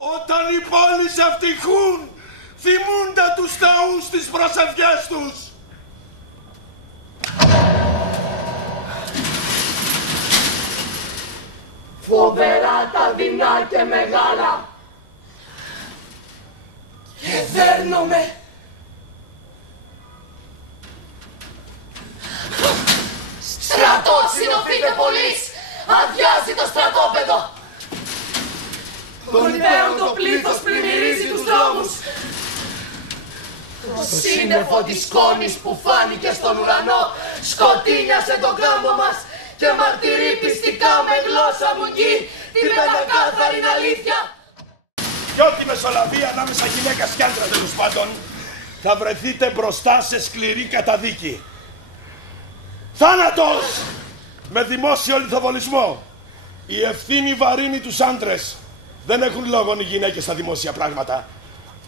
Όταν οι πόλεις ευτυχούν, θυμούνται τους θεούς τις προσευχές τους. Φοβερά τα δεινά και μεγάλα. Και δέρνομαι. Στρατό, συνοφείτε πολύς! Αδειάζει το στρατόπεδο! Τον υπέον το πλήθος πλημμυρίζει τους δρόμους. Το σύννεφο της σκόνης που φάνηκε στον ουρανό σκοτίνιασε τον κάμπο μας και μαρτυρεί πιστικά με γλώσσα μουγγί την πεντακάθαρη αλήθεια. Κι ό,τι μεσολαβεί ανάμεσα γυναίκας κι άντρα τέλος πάντων, θα βρεθείτε μπροστά σε σκληρή καταδίκη. Θάνατος! Με δημόσιο λιθοβολισμό. Η ευθύνη βαρύνει τους άντρες. Δεν έχουν λόγο οι γυναίκες στα δημόσια πράγματα.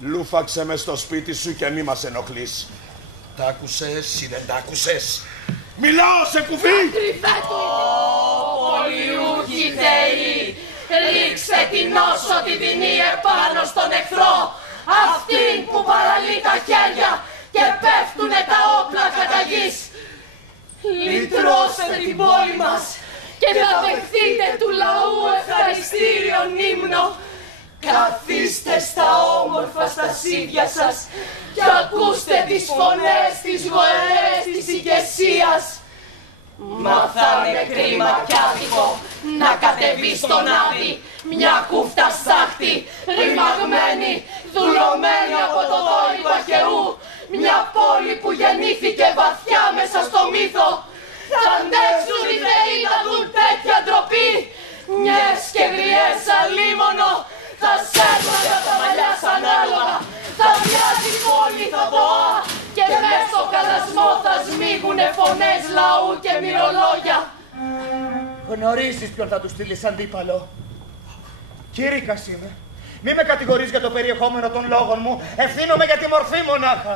Λούφαξε με στο σπίτι σου και μη μας ενοχλείς. Τα άκουσες ή δεν τα άκουσες? Μιλάω σε κουφί! Κρυφέ του! Πολιούχοι θεοί! Ρίξτε την όσο τη δεινή επάνω στον εχθρό! Αυτήν που παραλύει τα χέρια και πέφτουνε τα όπλα κατά γης! Λυτρώστε την πόλη μας και θα δεχθείτε του λαού ευχαριστήριον ύμνο. Καθίστε στα όμορφα στασίδια σας και ακούστε τις φωνές τις γοερές της ηγεσίας. Μα θα είναι κρίμα κι άδικο να κατεβεί στον Άδη μια κούφτα στάχτη, ρημαγμένη, δουλωμένη από το δόρυ του Αχαιού, μια πόλη που γεννήθηκε βαθιά μέσα στο μύθο. Θα αντέξουν οι θεοί να δουν τέτοια ντροπή, μιες και γριές αλίμονο θα σέρνονται τα μαλλιά σαν άλογα, θα μοιάζει πόλη θα δωά και μες στο καλασμό θα σμίγουνε φωνές λαού και μυρολόγια. Γνωρίζεις ποιον θα του στείλεις αντίπαλο? Κήρυκας είμαι. Μη με κατηγορείς για το περιεχόμενο των λόγων μου, ευθύνομαι για τη μορφή μονάχα.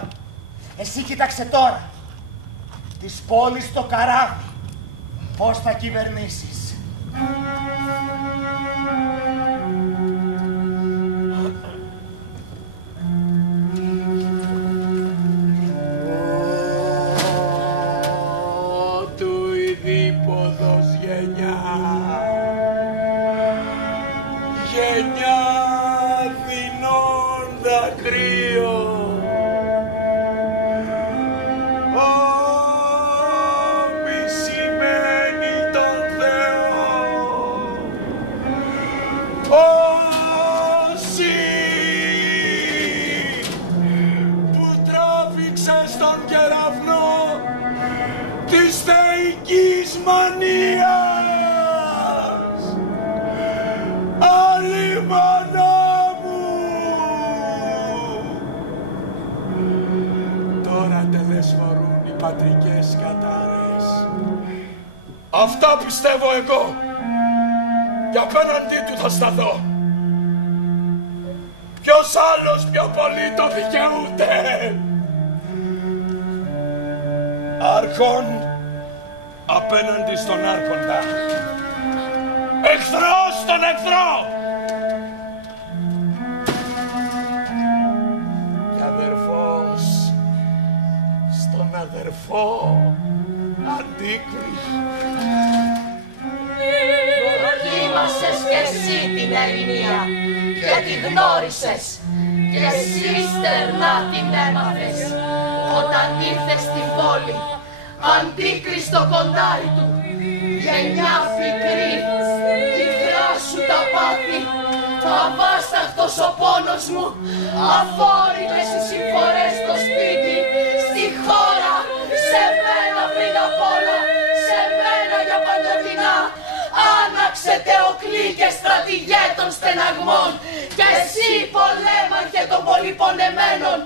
Εσύ κοίταξε τώρα. Της πόλης το καράβι. Πώς θα κυβερνήσεις? Του ειδήποδος γενιά. Γενιά δεινών δακρύων. Μανίας! Αλίμανά μου! Τώρα τελεσφορούν οι πατρικές κατάρες. Αυτά πιστεύω εγώ. Και απέναντί του θα σταθώ. Ποιος άλλος πιο πολύ το δικαιούται? Άρχον απέναντι στον άρχοντα. Εχθρός στον εχθρό. Και αδερφός στον αδερφό. Αντίκρι. Δοκίμασες κι εσύ την ειρηνία και τη γνώρισες και εσύ στερνά την έμαθες όταν ήρθες στην πόλη. Αντίκριστο κοντάρι του, γενιά πικρή, πικρά σου τα πάθη, αβάσταχτος ο πόνος μου, αφόρητες οι συμφορές στο σπίτι, στη χώρα, σε μένα πριν απ' όλα, σε μένα για παντοτινά. Άναξε Θεοκλή και στρατηγέ των στεναγμών, και εσύ πολέμαρχε των πολυπονεμένων,